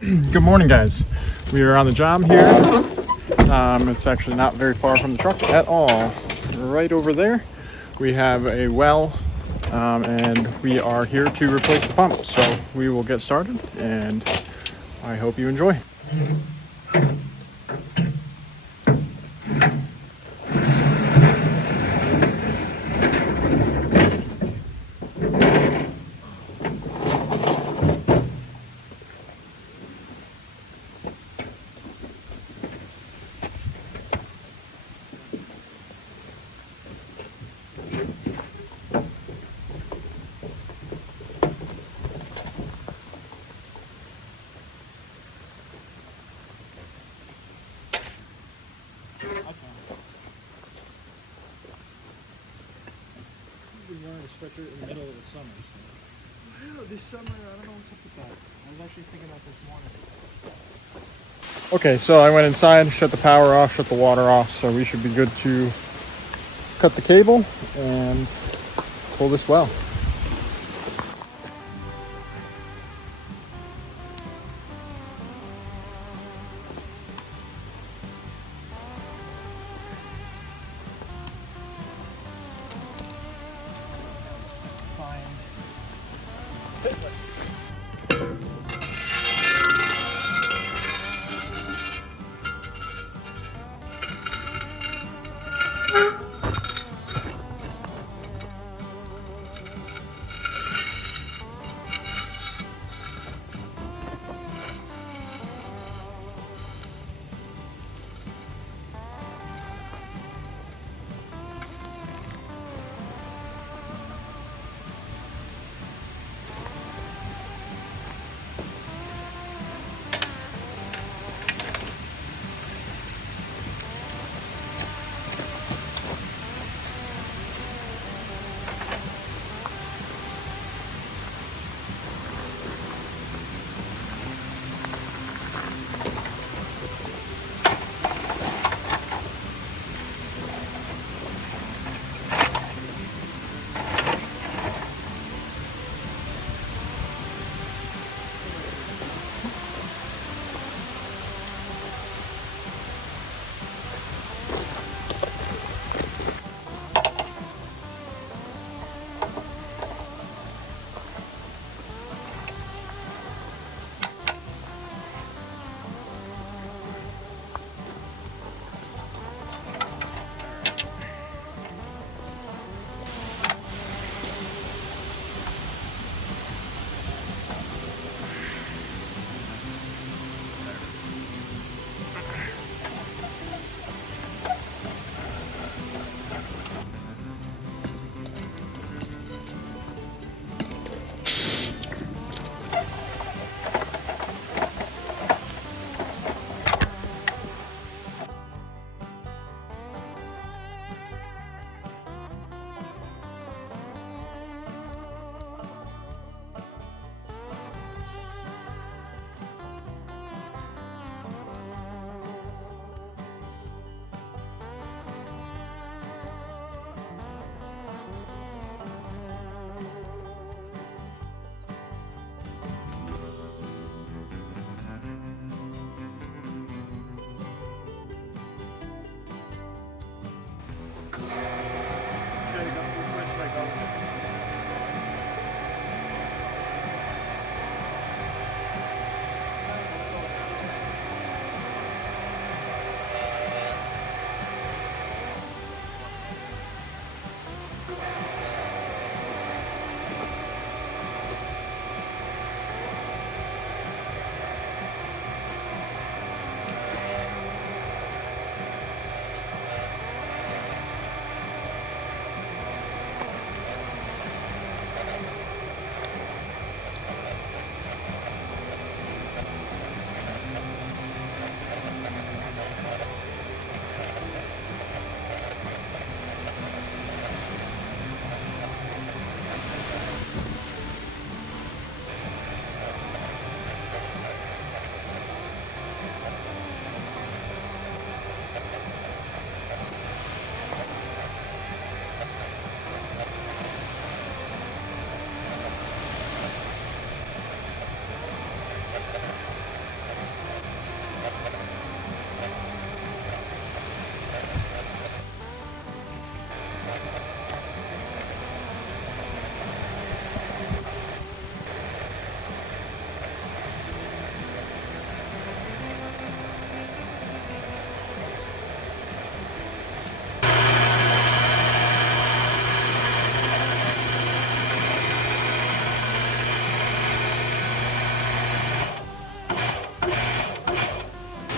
Good morning, guys. We are on the job here. It's actually not very far from the truck at all. Right over there, we have a well, and we are here to replace the pump. So we will get started, and I hope you enjoy. Wearing a sweatshirt in the middle of the summer. So. Yeah, this summer, I don't know what's up with that. I was actually thinking about this morning. Okay, so I went inside, shut the power off, shut the water off, so we should be good to cut the cable and pull this well.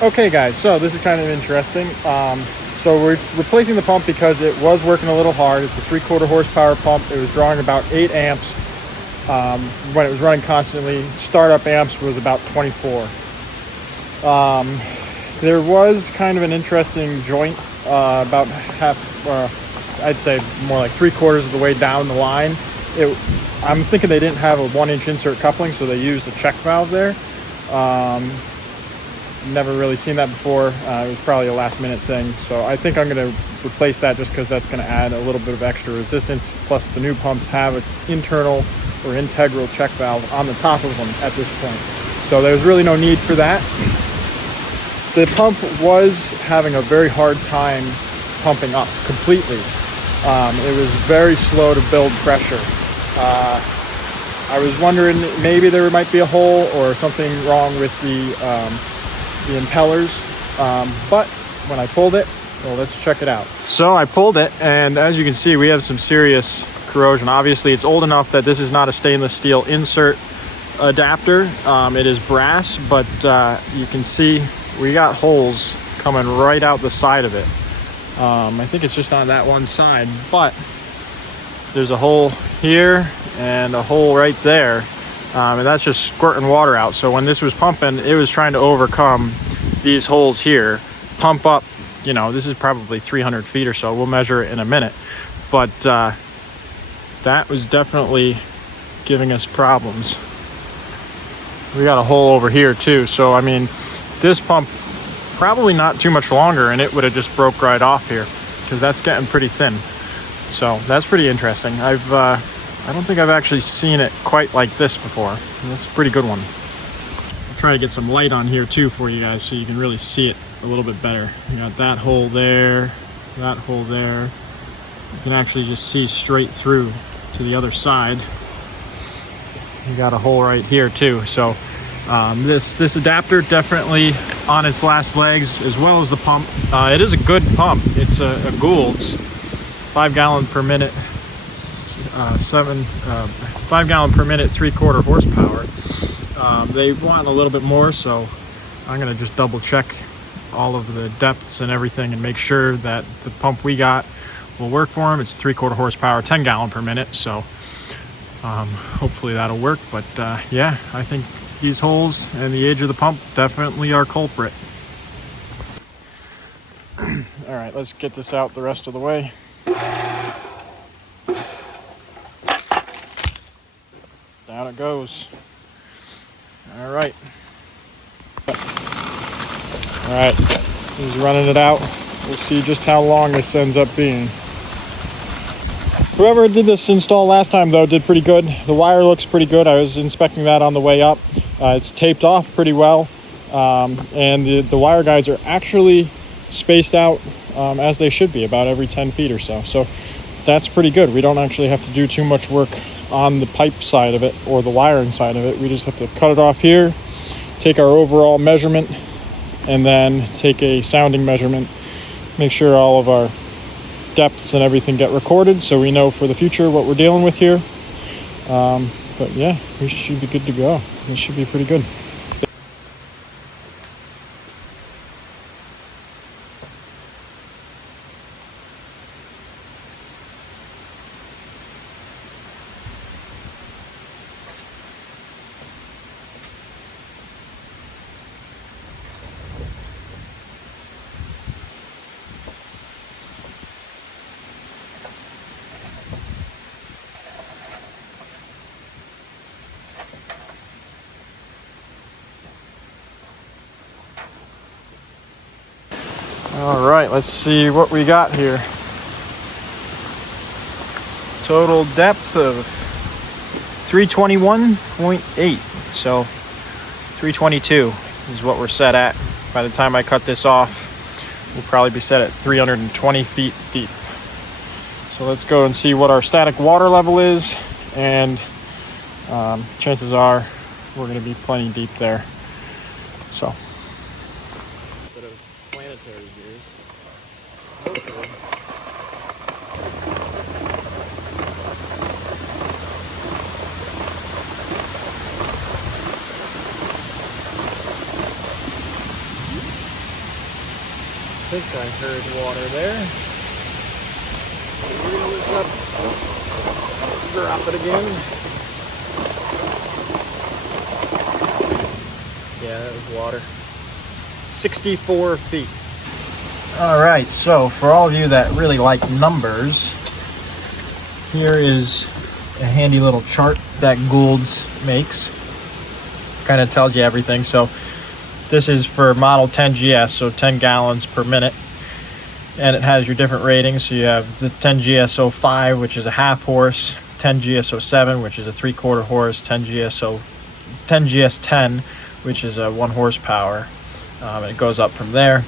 Okay guys, so this is kind of interesting. So we're replacing the pump because it was working a little hard. It's a 3/4 horsepower pump. It was drawing about 8 amps when it was running constantly. Startup amps was about 24. There was kind of an interesting joint about half, I'd say more like 3/4 of the way down the line. I'm thinking they didn't have a 1-inch insert coupling, so they used a check valve there. Never really seen that before. It was probably a last minute thing. So I think I'm going to replace that just because that's going to add a little bit of extra resistance. Plus the new pumps have an internal or integral check valve on the top of them at this point. So there's really no need for that. The pump was having a very hard time pumping up completely. It was very slow to build pressure. I was wondering maybe there might be a hole or something wrong with the impellers, but when I pulled it, well, let's check it out. So I pulled it, and as you can see, we have some serious corrosion. Obviously, it's old enough that this is not a stainless steel insert adapter. It is brass, but you can see we got holes coming right out the side of it. I think it's just on that one side, but there's a hole here and a hole right there. And that's just squirting water out. So when this was pumping, it was trying to overcome these holes here, pump up, you know, this is probably 300 feet or so. We'll measure it in a minute. But that was definitely giving us problems. We got a hole over here too. So, I mean, this pump, probably not too much longer, and it would have just broke right off here because that's getting pretty thin. So that's pretty interesting. I don't think I've actually seen it quite like this before. That's a pretty good one. I'll try to get some light on here too for you guys so you can really see it a little bit better. You got that hole there, that hole there. You can actually just see straight through to the other side. You got a hole right here too. So this adapter definitely on its last legs, as well as the pump. It is a good pump. It's a Gould's 5 gallon per minute. 5 gallon per minute, 3/4 horsepower. They want a little bit more, so I'm going to just double check all of the depths and everything and make sure that the pump we got will work for them. It's 3/4 horsepower, 10 gallon per minute, so hopefully that'll work. But yeah, I think these holes and the age of the pump definitely are culprit. All right, let's get this out the rest of the way. Down it goes. All right. All right, he's running it out. We'll see just how long this ends up being. Whoever did this install last time, though, did pretty good. The wire looks pretty good. I was inspecting that on the way up. It's taped off pretty well. And the wire guides are actually spaced out as they should be, about every 10 feet or so. So that's pretty good. We don't actually have to do too much work on the pipe side of it or the wiring side of it. We just have to cut it off here, take our overall measurement, and then take a sounding measurement, make sure all of our depths and everything get recorded so we know for the future what we're dealing with here. But yeah, we should be good to go. This should be pretty good. All right, let's see what we got here. Total depth of 321.8. So 322 is what we're set at. By the time I cut this off, we'll probably be set at 320 feet deep. So let's go and see what our static water level is, and chances are we're going to be plenty deep there. So. Instead of planetary gears. Hopefully. think I heard water there. Reel this up. Drop it again. Yeah, that was water. 64 feet. All right, so for all of you that really like numbers, here is a handy little chart that Gould's makes. Kind of tells you everything. So this is for model 10GS, so 10 gallons per minute. And it has your different ratings. So you have the 10GS05, which is a half horse, 10GS07, which is a 3/4 horse, 10GS10, which is a 1 horsepower. And it goes up from there.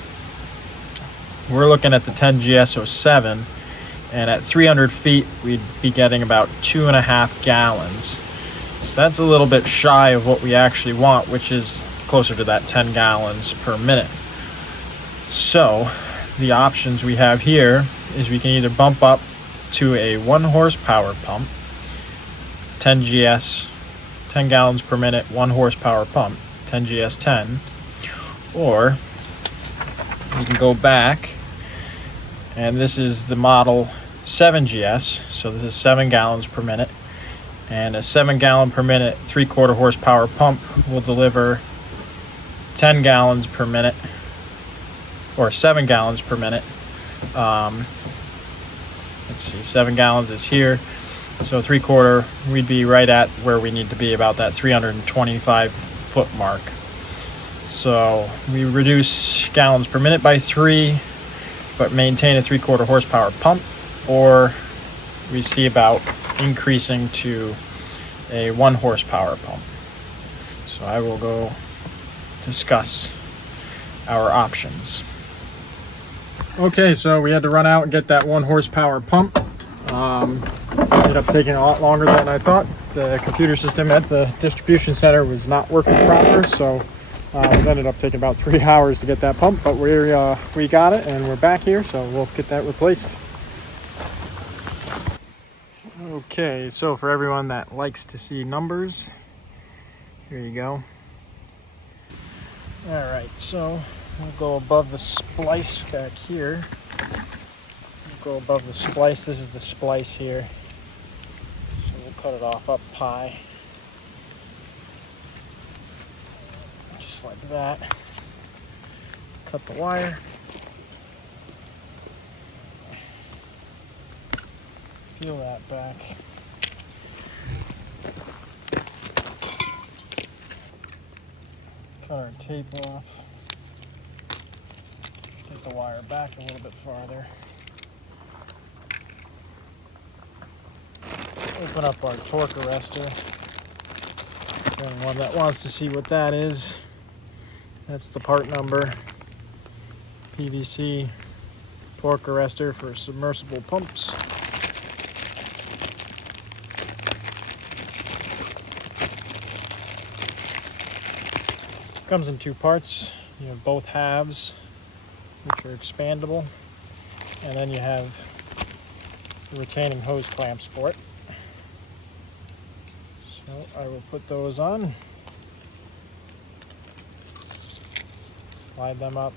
We're looking at the 10GS07, and at 300 feet, we'd be getting about 2.5 gallons. So that's a little bit shy of what we actually want, which is closer to that 10 gallons per minute. So the options we have here is we can either bump up to a 1 horsepower pump, 10GS, 10 gallons per minute, 1 horsepower pump, 10GS10, or we can go back, and this is the model 7GS, so this is 7 gallons per minute, and a 7 gallon per minute 3/4 horsepower pump will deliver 10 gallons per minute, or 7 gallons per minute. Let's see, 7 gallons is here, so 3/4, we'd be right at where we need to be, about that 325 foot mark. So we reduce gallons per minute by 3, but maintain a 3/4 horsepower pump, or we see about increasing to a 1 horsepower pump. So I will go discuss our options. Okay, so we had to run out and get that 1 horsepower pump. Ended up taking a lot longer than I thought. The computer system at the distribution center was not working proper, so it ended up taking about 3 hours to get that pump, but we got it and we're back here, so we'll get that replaced. Okay, so for everyone that likes to see numbers, here you go. All right, so we'll go above the splice back here. We'll go above the splice. This is the splice here. So we'll cut it off up high. Just like that. Cut the wire. Peel that back. Cut our tape off. Get the wire back a little bit farther. Open up our torque arrestor. For anyone that wants to see what that is, that's the part number. PVC torque arrestor for submersible pumps. Comes in 2 parts. You have both halves, which are expandable, and then you have the retaining hose clamps for it. So I will put those on, slide them up,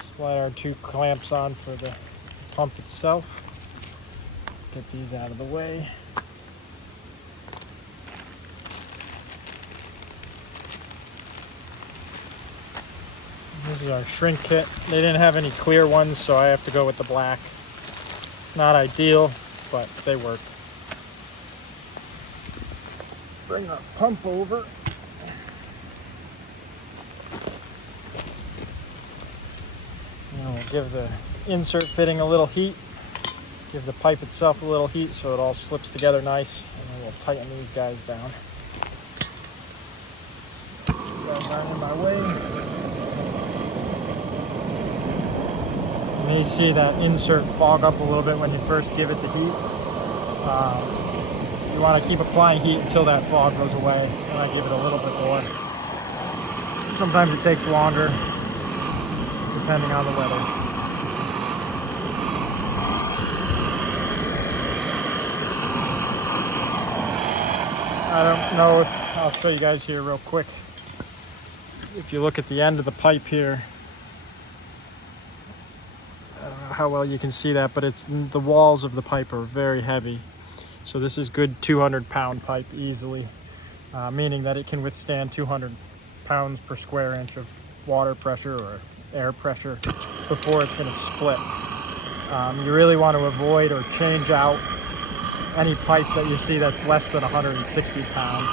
slide our 2 clamps on for the pump itself, get these out of the way. This is our shrink kit. They didn't have any clear ones, so I have to go with the black. It's not ideal, but they work. Bring our pump over. And we'll give the insert fitting a little heat. Give the pipe itself a little heat so it all slips together nice. And then we'll tighten these guys down. These guys aren't in my way. You may see that insert fog up a little bit when you first give it the heat. You want to keep applying heat until that fog goes away, and I give it a little bit more. Sometimes it takes longer, depending on the weather. I don't know if, I'll show you guys here real quick. If you look at the end of the pipe here, how well you can see that, but it's the walls of the pipe are very heavy. So this is good 200-pound pipe easily, meaning that it can withstand 200 pounds per square inch of water pressure or air pressure before it's going to split. You really want to avoid or change out any pipe that you see that's less than 160 pound.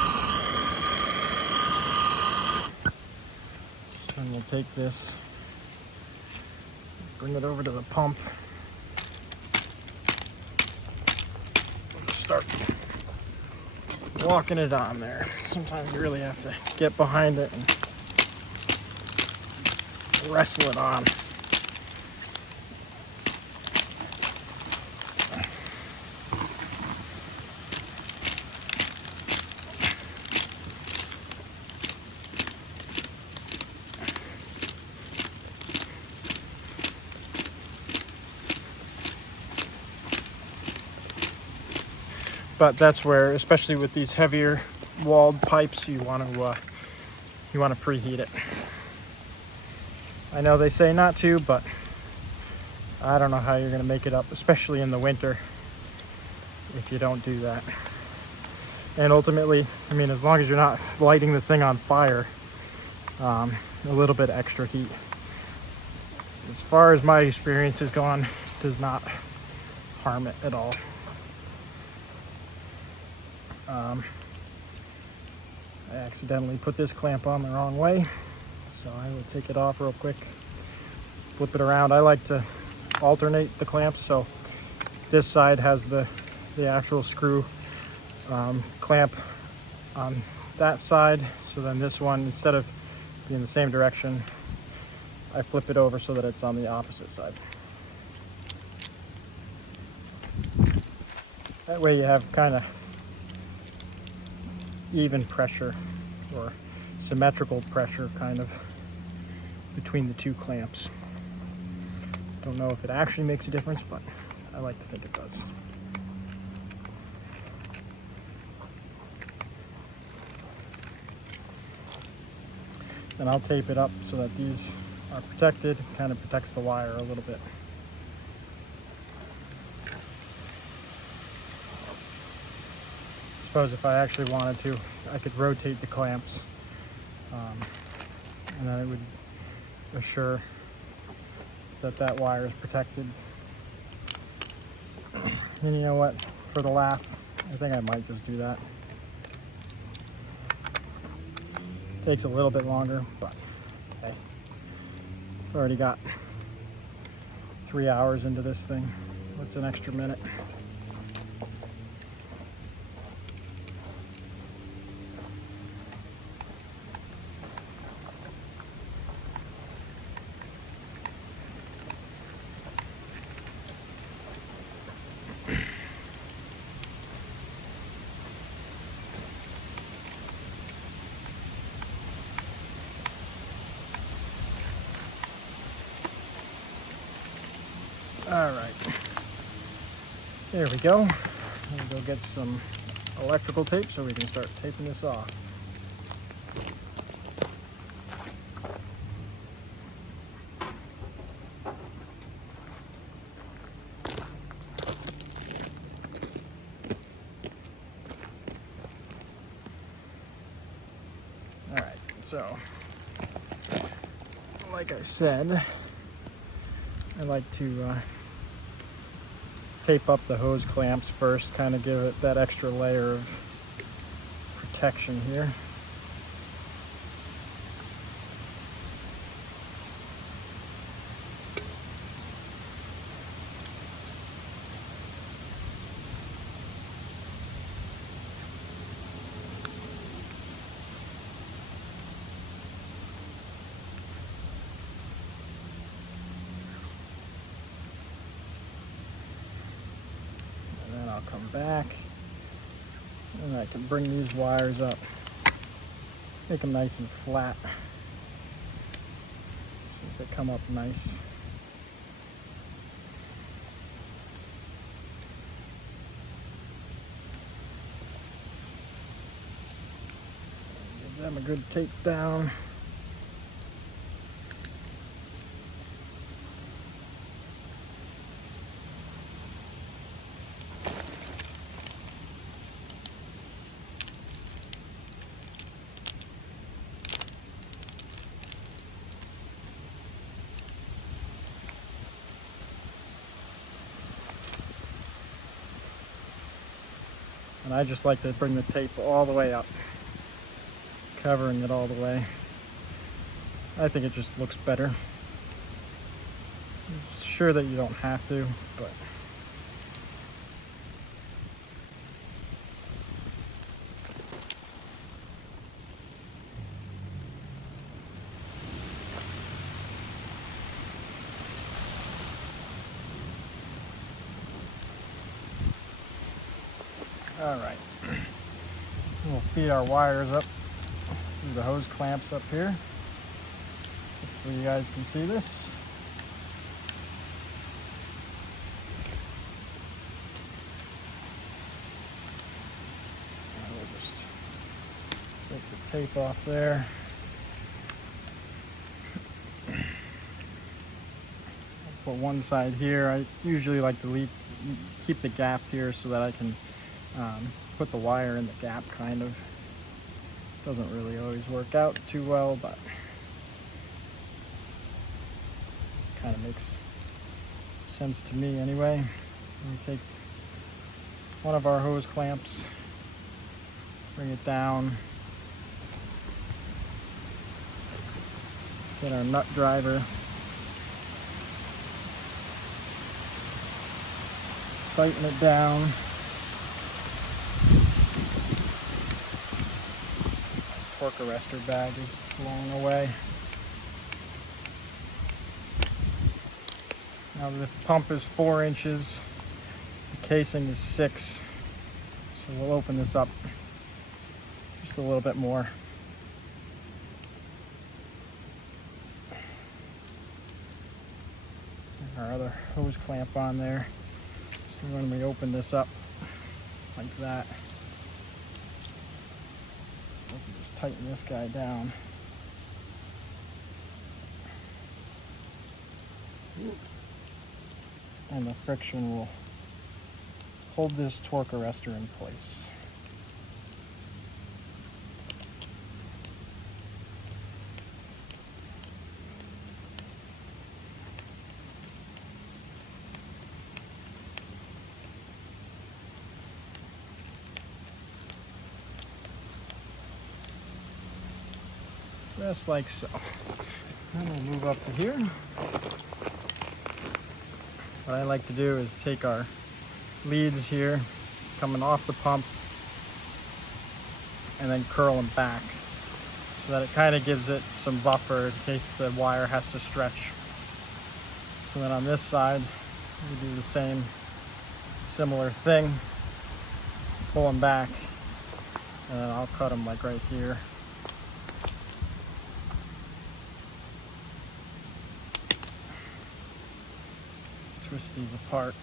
And we'll take this, bring it over to the pump. We'll just start walking it on there. Sometimes you really have to get behind it and wrestle it on. But that's where, especially with these heavier walled pipes, you want to preheat it. I know they say not to, but I don't know how you're going to make it up, especially in the winter, if you don't do that. And ultimately, I mean, as long as you're not lighting the thing on fire, a little bit extra heat, as far as my experience has gone, does not harm it at all. I accidentally put this clamp on the wrong way, so I will take it off real quick, flip it around. I like to alternate the clamps, so this side has the actual screw clamp on that side, so then this one, instead of being the same direction, I flip it over so that it's on the opposite side. That way you have kind of even pressure or symmetrical pressure kind of between the two clamps. Don't know if it actually makes a difference, but I like to think it does. Then I'll tape it up so that these are protected, kind of protects the wire a little bit. Suppose if I actually wanted to, I could rotate the clamps, and then it would assure that that wire is protected. And you know what? For the laugh, I think I might just do that. Takes a little bit longer, but hey, I've already got 3 hours into this thing. What's an extra minute? All right, there we go. We'll go get some electrical tape so we can start taping this off. All right, so like I said, I like to tape up the hose clamps first, kind of give it that extra layer of protection here. Come back, and I can bring these wires up, make them nice and flat, so they come up nice. Give them a good tape down. And I just like to bring the tape all the way up, covering it all the way. I think it just looks better. I'm sure that you don't have to, but all right. We'll feed our wires up through the hose clamps up here. Hopefully you guys can see this. And we'll just take the tape off there. I'll put one side here. I usually like to keep the gap here so that I can put the wire in the gap, kind of. Doesn't really always work out too well, but kind of makes sense to me anyway. We take one of our hose clamps, bring it down, get our nut driver, tighten it down. Torque arrestor bag is blown away. Now the pump is 4 inches, the casing is 6, so we'll open this up just a little bit more. Our other hose clamp on there. So when we open this up like that, we can just tighten this guy down. And the friction will hold this torque arrestor in place. Just like so. And we'll move up to here. What I like to do is take our leads here, coming off the pump, and then curl them back so that it kind of gives it some buffer in case the wire has to stretch. So then on this side, we do the same similar thing, pull them back, and then I'll cut them like right here. Twist these apart.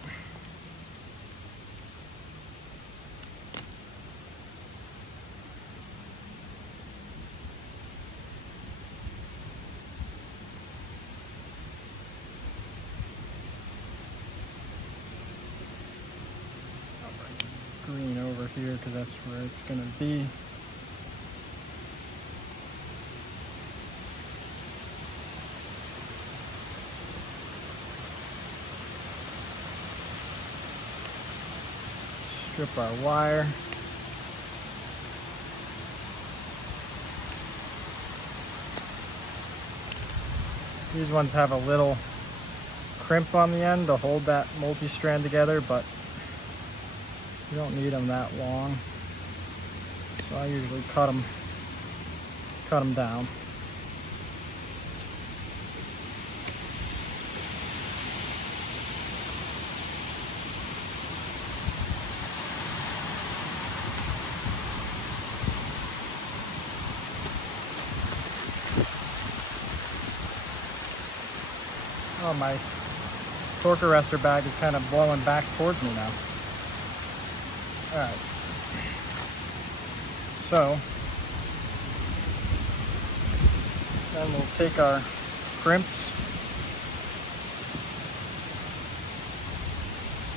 I'll bring green over here because that's where it's going to be. Strip our wire. These ones have a little crimp on the end to hold that multi-strand together, but you don't need them that long. So I usually cut them down. Oh, my torque arrestor bag is kind of blowing back towards me now. Alright. So, then we'll take our crimps,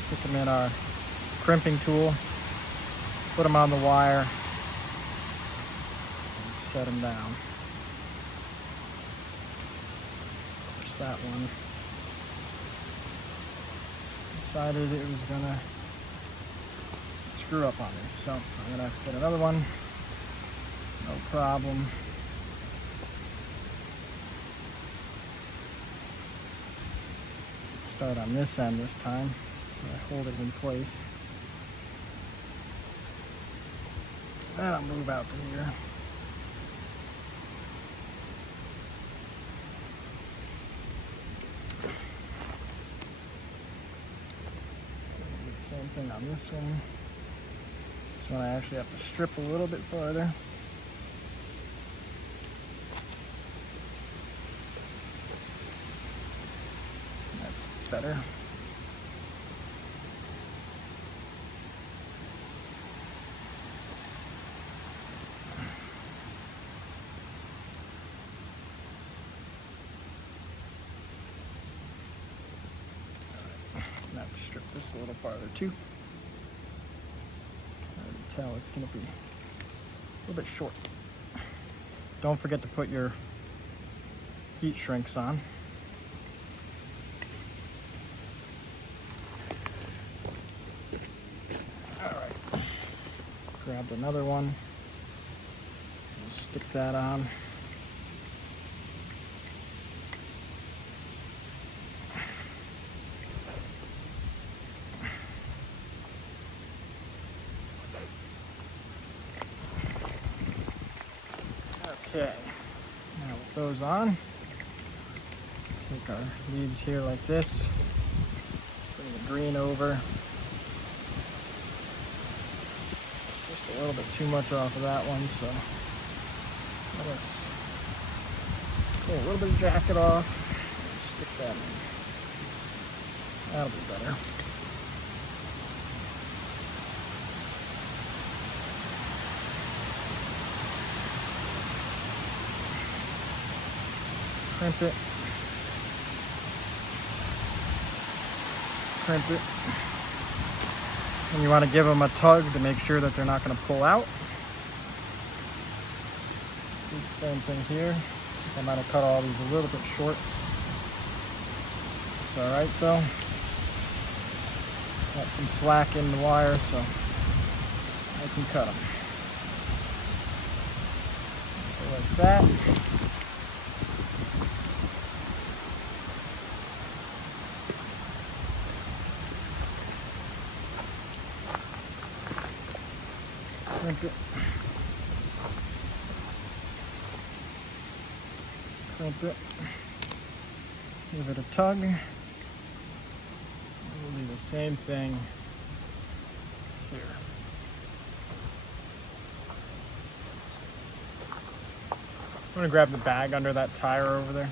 stick them in our crimping tool, put them on the wire, and set them down. Push that one. Decided it was gonna screw up on me. So I'm gonna have to get another one. No problem. Start on this end this time. I hold it in place. And I'll move out to here. Same thing on this one. This one I actually have to strip a little bit farther. That's better. Now strip this a little farther too. I can tell it's going to be a little bit short. Don't forget to put your heat shrinks on. All right. Grab another one. Stick that on. Okay, now with those on, take our leads here like this, bring the green over, just a little bit too much off of that one, so let's pull a little bit of jacket off, stick that in. That'll be better. Crimp it. Crimp it. And you want to give them a tug to make sure that they're not going to pull out. Do the same thing here. I might have cut all these a little bit short. It's alright though. Got some slack in the wire, so I can cut them. So like that. Crimp it. Crimp it. Give it a tug. We'll do the same thing here. I'm going to grab the bag under that tire over there.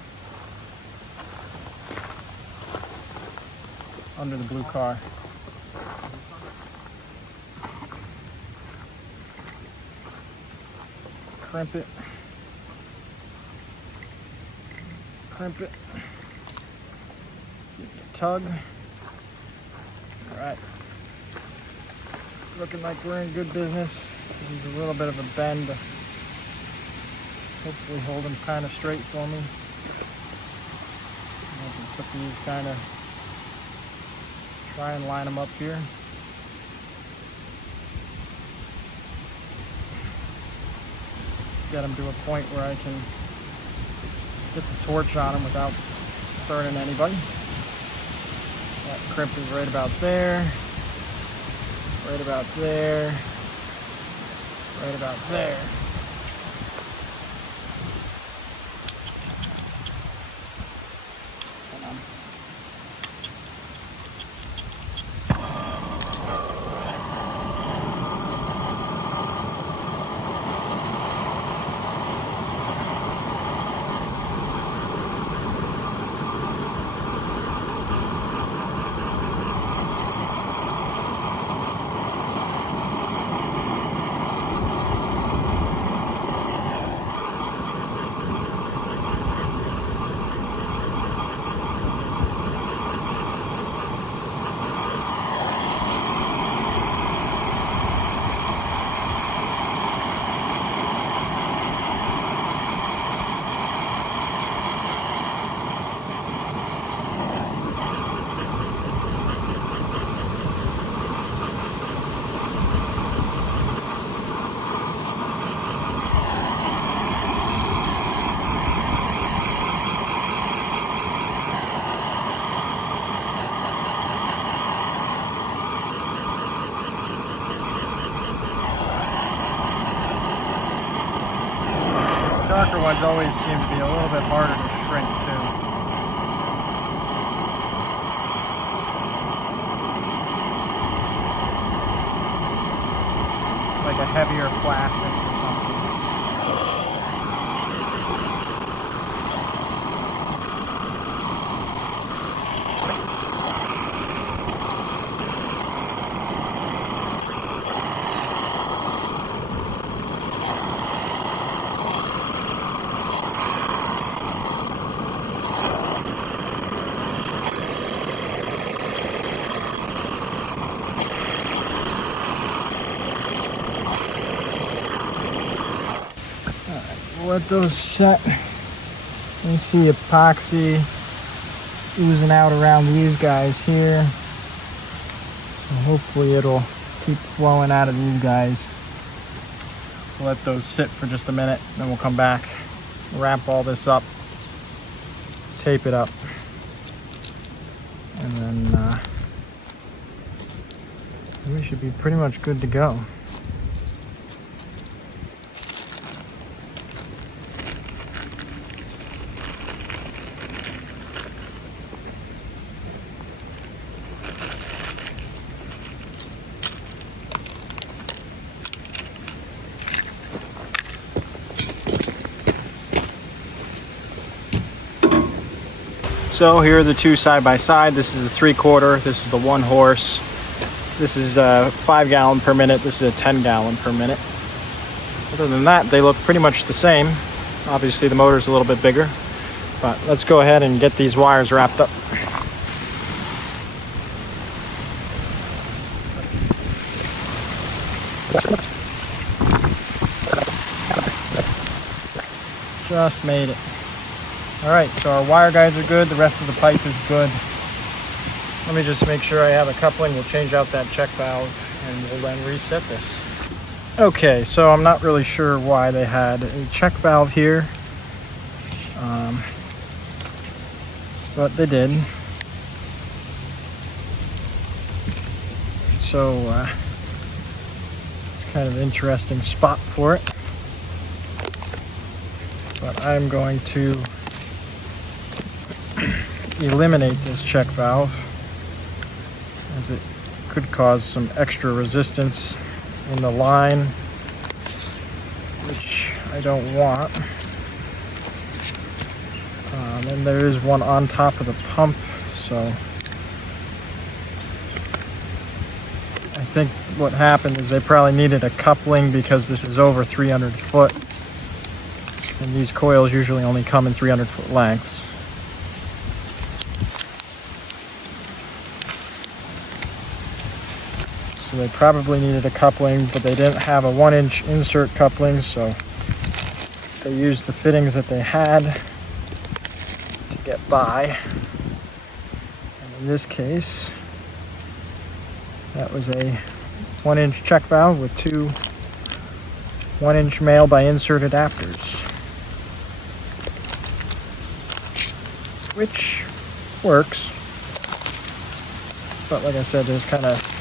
Under the blue car. Crimp it. Crimp it. Give it a tug. Alright. Looking like we're in good business. Use a little bit of a bend to hopefully hold them kind of straight for me. I can put these kind of, try and line them up here. Get them to a point where I can get the torch on them without burning anybody. That crimp is right about there, right about there, right about there. wires always seem to be a little bit harder to shrink too. Like a heavier plastic or something. Let those set. You see epoxy oozing out around these guys here. So hopefully it'll keep flowing out of these guys. We'll let those sit for just a minute, then we'll come back, wrap all this up, tape it up, and then we should be pretty much good to go. So here are the two side by side. This is the 3/4, this is the 1 horse. This is 5 gallon per minute, this is a 10 gallon per minute. Other than that, they look pretty much the same. Obviously the motor's a little bit bigger, but let's go ahead and get these wires wrapped up. Just made it. Alright, so our wire guides are good, the rest of the pipe is good. Let me just make sure I have a coupling. We'll change out that check valve and we'll then reset this. Okay, so I'm not really sure why they had a check valve here, but they did. So it's kind of an interesting spot for it. But I'm going to eliminate this check valve, as it could cause some extra resistance in the line, which I don't want. And there is one on top of the pump, so I think what happened is they probably needed a coupling because this is over 300 foot, and these coils usually only come in 300 foot lengths. So they probably needed a coupling, but they didn't have a 1-inch insert coupling, so they used the fittings that they had to get by. And in this case, that was a 1-inch check valve with 2 1-inch male by insert adapters, which works. But like I said, there's kind of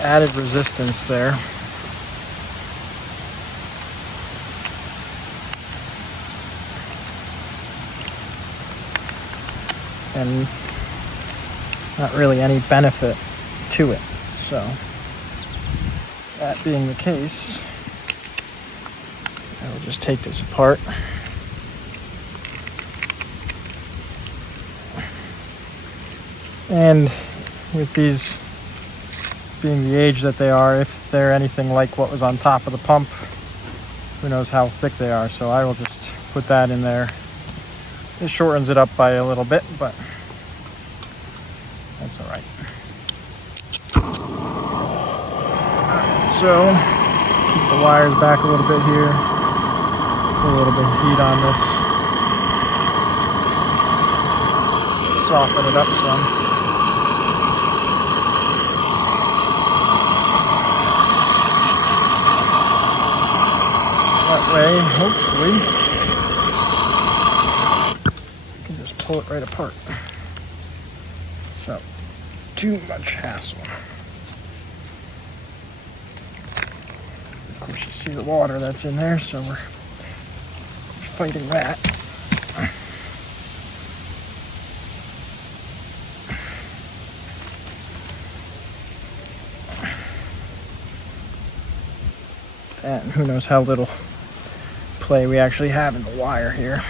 added resistance there. And not really any benefit to it. So, that being the case, I will just take this apart. And with these being the age that they are, if they're anything like what was on top of the pump, who knows how thick they are. So I will just put that in there. It shortens it up by a little bit, but that's all right. So keep the wires back a little bit here. Put a little bit of heat on this. Soften it up some. That way, hopefully, you can just pull it right apart. So, too much hassle. Of course, you see the water that's in there, so we're fighting that. And who knows how little play we actually have in the wire here.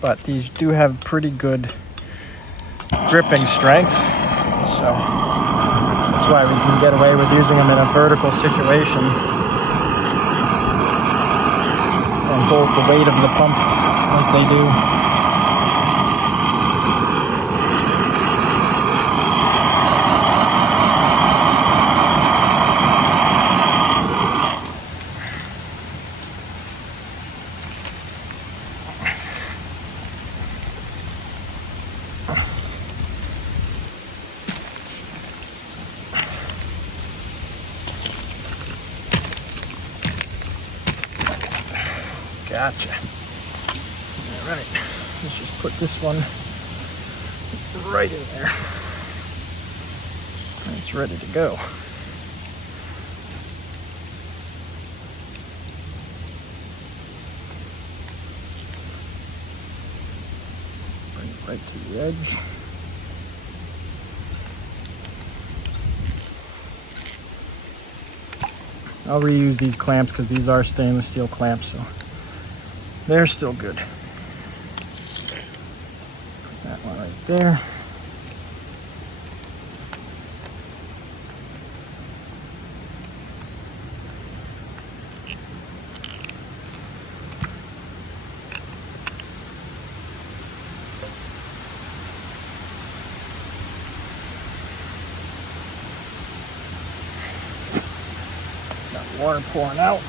But these do have pretty good gripping strength, so that's why we can get away with using them in a vertical situation and hold the weight of the pump like they do. Gotcha. All right, let's just put this one right in there. It's ready to go. Bring it right to the edge. I'll reuse these clamps because these are stainless steel clamps, so they're still good. Put that one right there. Got water pouring out.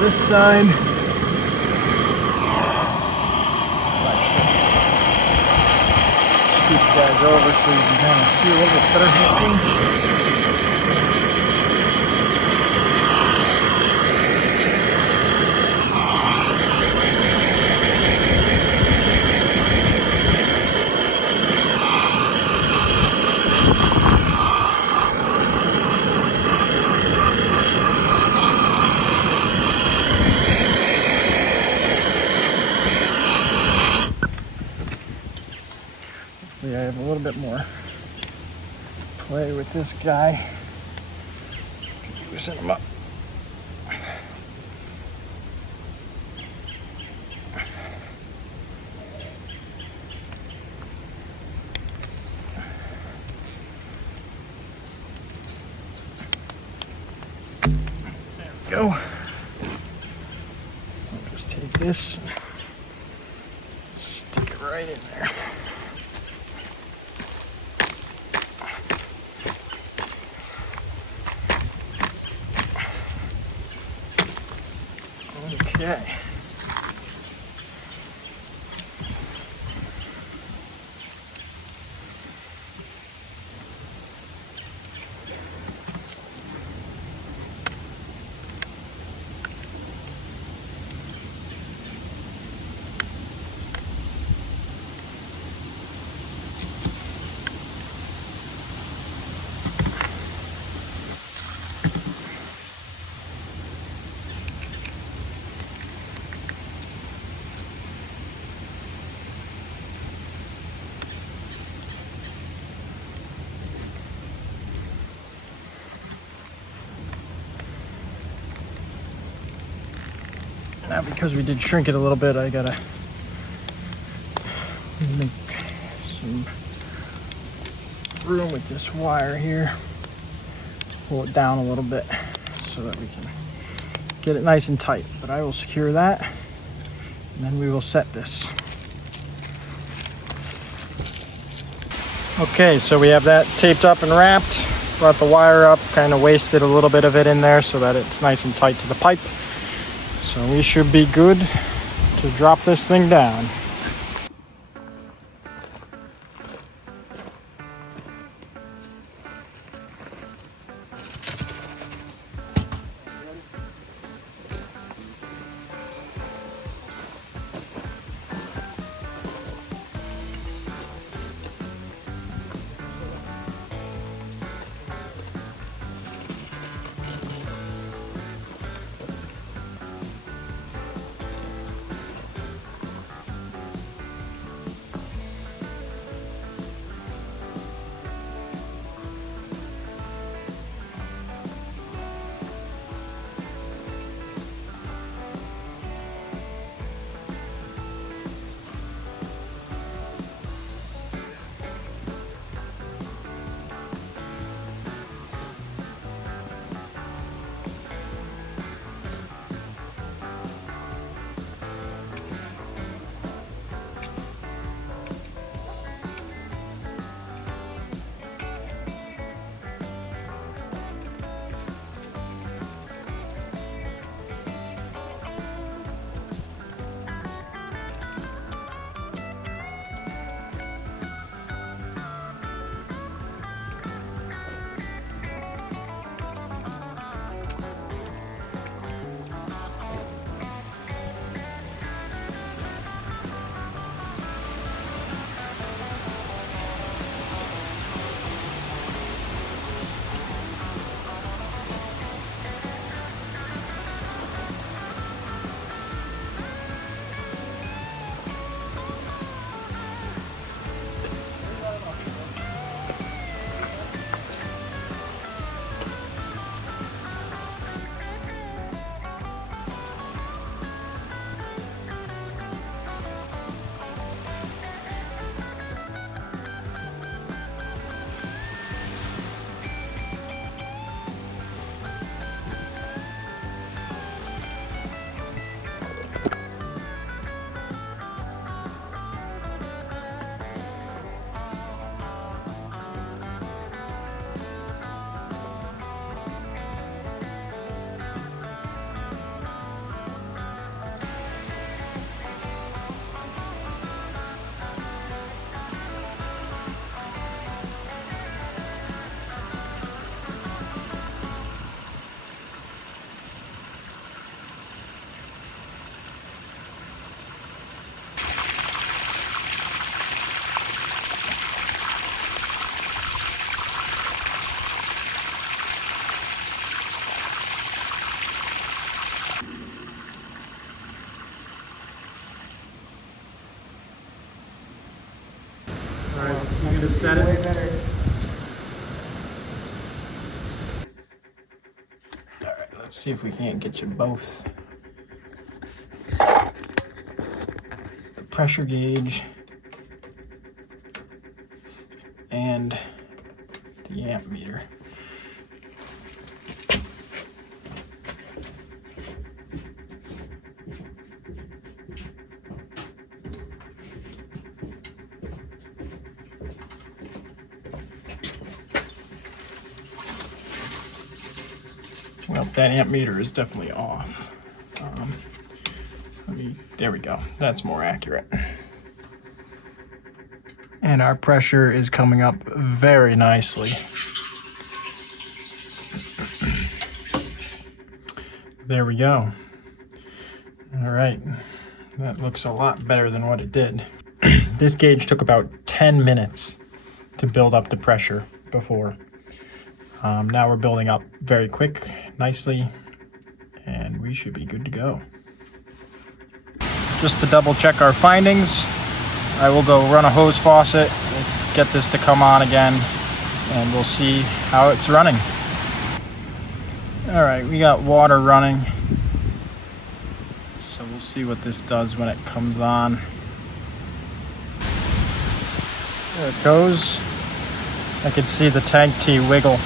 This side. Scooch guys over so you can kind of see a little bit better happening. I have a little bit more play with this guy. Loosen him up. There we go. I'll just take this, stick it right in there. Okay. Now, because we did shrink it a little bit, I gotta make some room with this wire here. pull it down a little bit so that we can get it nice and tight. But I will secure that, and then we will set this. Okay, so we have that taped up and wrapped. Brought the wire up, kind of wasted a little bit of it in there so that it's nice and tight to the pipe. So we should be good to drop this thing down. You gonna set it? Alright, let's see if we can't get you both. The pressure gauge and the amp meter. Well, that amp meter is definitely off. There we go. That's more accurate. And our pressure is coming up very nicely. There we go. All right. That looks a lot better than what it did. This gauge took about 10 minutes to build up the pressure before. Now we're building up very quick, nicely, and we should be good to go. Just to double check our findings, I will go run a hose faucet, get this to come on again, and we'll see how it's running. All right, we got water running, so we'll see what this does when it comes on. There it goes. I can see the tank T wiggle.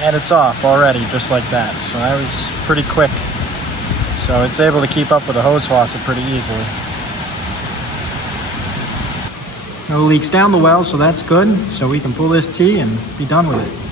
And it's off already, just like that. So that was pretty quick. So it's able to keep up with the hose faucet pretty easily. No leaks down the well, so that's good. So we can pull this T and be done with it.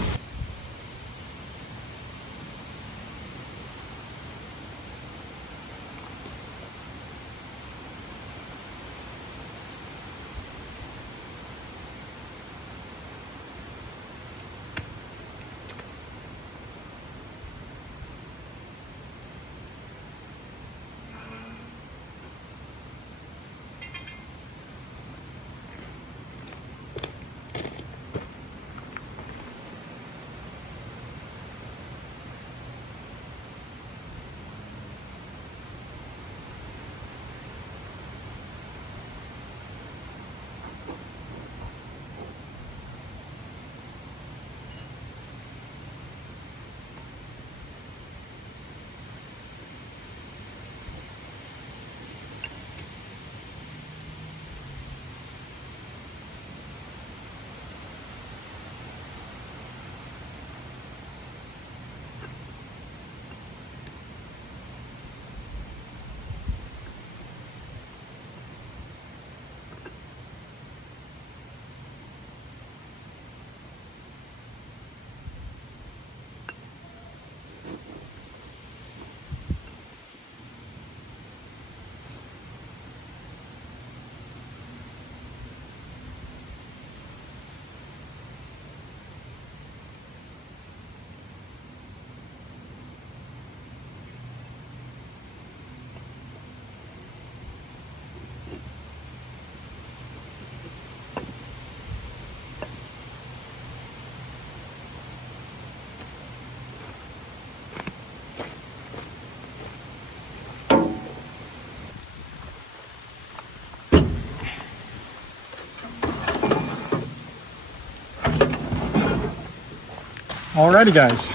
Alrighty guys,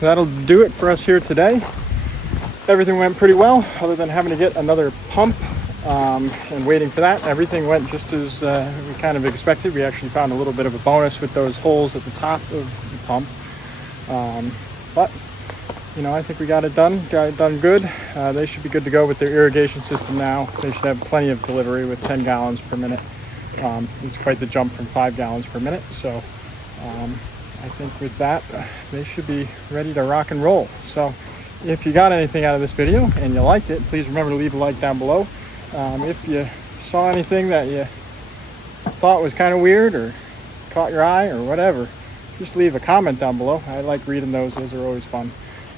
that'll do it for us here today. Everything went pretty well, other than having to get another pump and waiting for that. Everything went just as we kind of expected. We actually found a little bit of a bonus with those holes at the top of the pump. But, you know, I think we got it done good. They should be good to go with their irrigation system now. They should have plenty of delivery with 10 gallons per minute. It's quite the jump from 5 gallons per minute. So I think with that, they should be ready to rock and roll. So if you got anything out of this video and you liked it, please remember to leave a like down below. If you saw anything that you thought was kind of weird or caught your eye or whatever, just leave a comment down below. I like reading those. Those are always fun.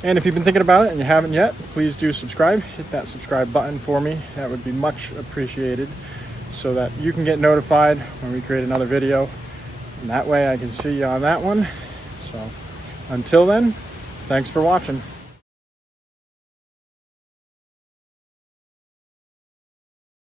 And if you've been thinking about it and you haven't yet, please do subscribe. Hit that subscribe button for me. That would be much appreciated, so that you can get notified when we create another video. And that way I can see you on that one. So until then, thanks for watching.